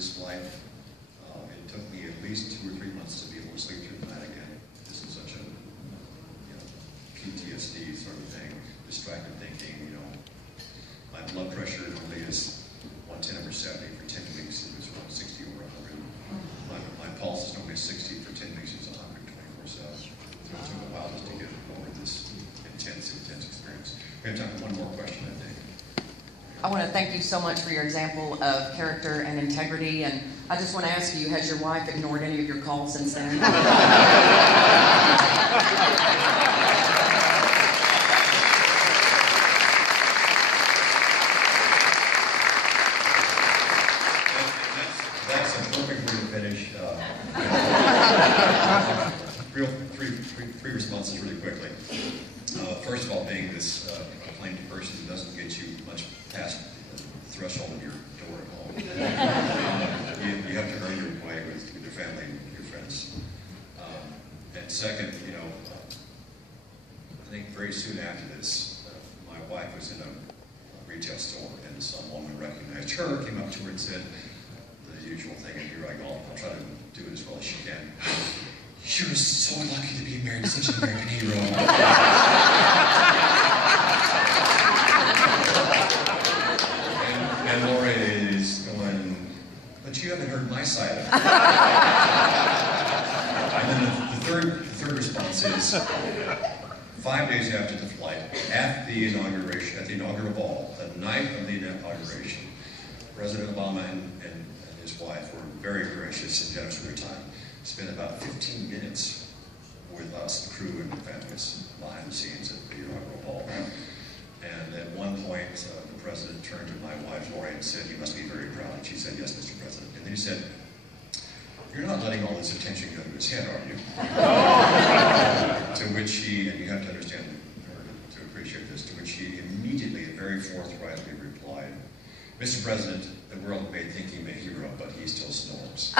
this flight. It took me at least 2 or 3 months to be able to sleep through the night again. This is such a PTSD sort of thing, distracted thinking. My blood pressure normally is 110/70. For 10 weeks it was around 60/100. My pulse is normally 60. For 10 weeks it was 100 24/7. So it took a while just to get over this intense experience. We have time for one more question, I think. I want to thank you so much for your example of character and integrity, and I just want to ask you, has your wife ignored any of your calls since then? That's a perfect way to finish. Three responses really quickly. First of all, being this acclaimed person doesn't get you much past the threshold of your door at home. You have to earn your way with your family and your friends. And second, I think very soon after this, my wife was in a retail store, and some woman recognized her, came up to her and said the usual thing, and here I go, I'll try to do it as well as she can. You're so lucky to be married to such an American hero. and Laura is going, but you haven't heard my side of it. And then the third response is, 5 days after the flight, at the inaugural ball, the night of the inauguration, President Obama and his wife were very gracious and generous with their time. Spent about 15 minutes with us, the crew and the families, behind the scenes at the inaugural ball. And at one point, the president turned to my wife, Lori, and said, "You must be very proud." And she said, "Yes, Mr. President." And then he said, "You're not letting all this attention go to his head, are you?" To which she, and you have to understand her to appreciate this, to which she immediately and very forthrightly replied, "Mr. President, the world may think him a hero, but he still snores."